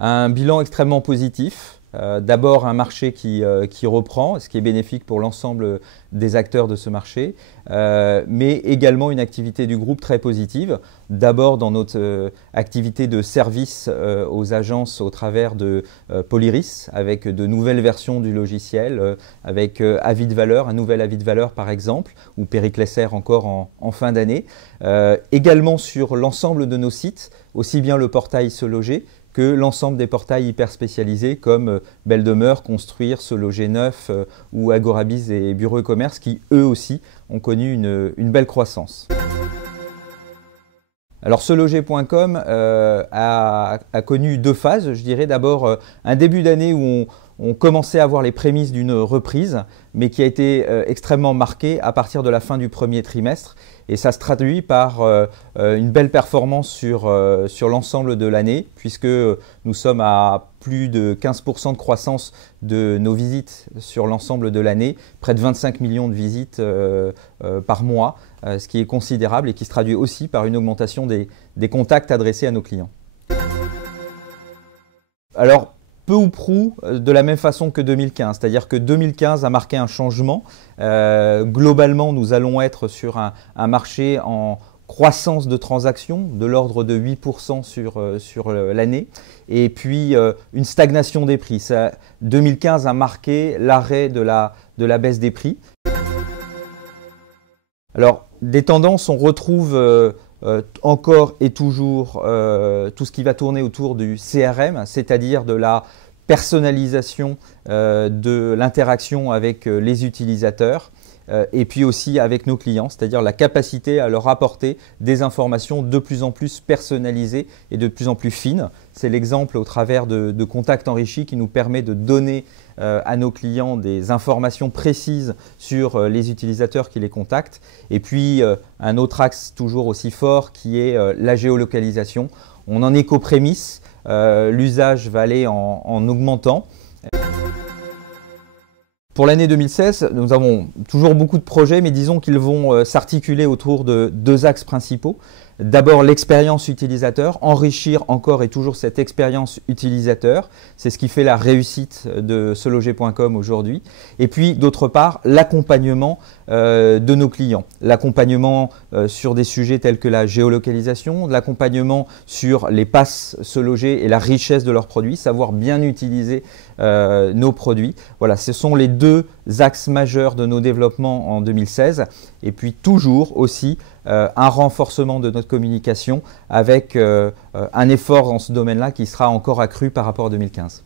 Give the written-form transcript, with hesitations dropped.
Un bilan extrêmement positif. D'abord un marché qui reprend, ce qui est bénéfique pour l'ensemble des acteurs de ce marché, mais également une activité du groupe très positive. D'abord dans notre activité de service aux agences au travers de Polyris, avec de nouvelles versions du logiciel, avec avis de valeur, un nouvel avis de valeur par exemple, ou Périclès R encore en fin d'année. Également sur l'ensemble de nos sites, aussi bien le portail Se Loger, que l'ensemble des portails hyper spécialisés comme Belle Demeure, Construire, Se Loger Neuf ou Agorabiz et Bureau et Commerce qui eux aussi ont connu une belle croissance. Alors seloger.com a connu deux phases, je dirais. D'abord un début d'année où on commençait à voir les prémices d'une reprise, mais qui a été extrêmement marquée à partir de la fin du premier trimestre. Et ça se traduit par une belle performance sur l'ensemble de l'année, puisque nous sommes à plus de 15% de croissance de nos visites sur l'ensemble de l'année, près de 25 millions de visites par mois, ce qui est considérable et qui se traduit aussi par une augmentation des contacts adressés à nos clients. Alors, peu ou prou de la même façon que 2015, c'est-à-dire que 2015 a marqué un changement. Globalement, nous allons être sur un marché en croissance de transactions de l'ordre de 8% sur l'année et puis une stagnation des prix. 2015 a marqué l'arrêt de la baisse des prix. Alors, des tendances, on retrouve encore et toujours tout ce qui va tourner autour du CRM, c'est-à-dire de la personnalisation de l'interaction avec les utilisateurs et puis aussi avec nos clients, c'est-à-dire la capacité à leur apporter des informations de plus en plus personnalisées et de plus en plus fines. C'est l'exemple au travers de Contact Enrichi qui nous permet de donner à nos clients des informations précises sur les utilisateurs qui les contactent. Et puis un autre axe toujours aussi fort qui est la géolocalisation. On en est qu'aux prémices, l'usage va aller en augmentant. Pour l'année 2016, nous avons toujours beaucoup de projets, mais disons qu'ils vont s'articuler autour de deux axes principaux. D'abord, l'expérience utilisateur, enrichir encore et toujours cette expérience utilisateur. C'est ce qui fait la réussite de seloger.com aujourd'hui. Et puis, d'autre part, l'accompagnement de nos clients. L'accompagnement sur des sujets tels que la géolocalisation, l'accompagnement sur les passes Se Loger et la richesse de leurs produits, savoir bien utiliser nos produits. Voilà, ce sont les deux axes majeurs de nos développements en 2016. Et puis, toujours aussi, un renforcement de notre communication avec un effort dans ce domaine-là qui sera encore accru par rapport à 2015.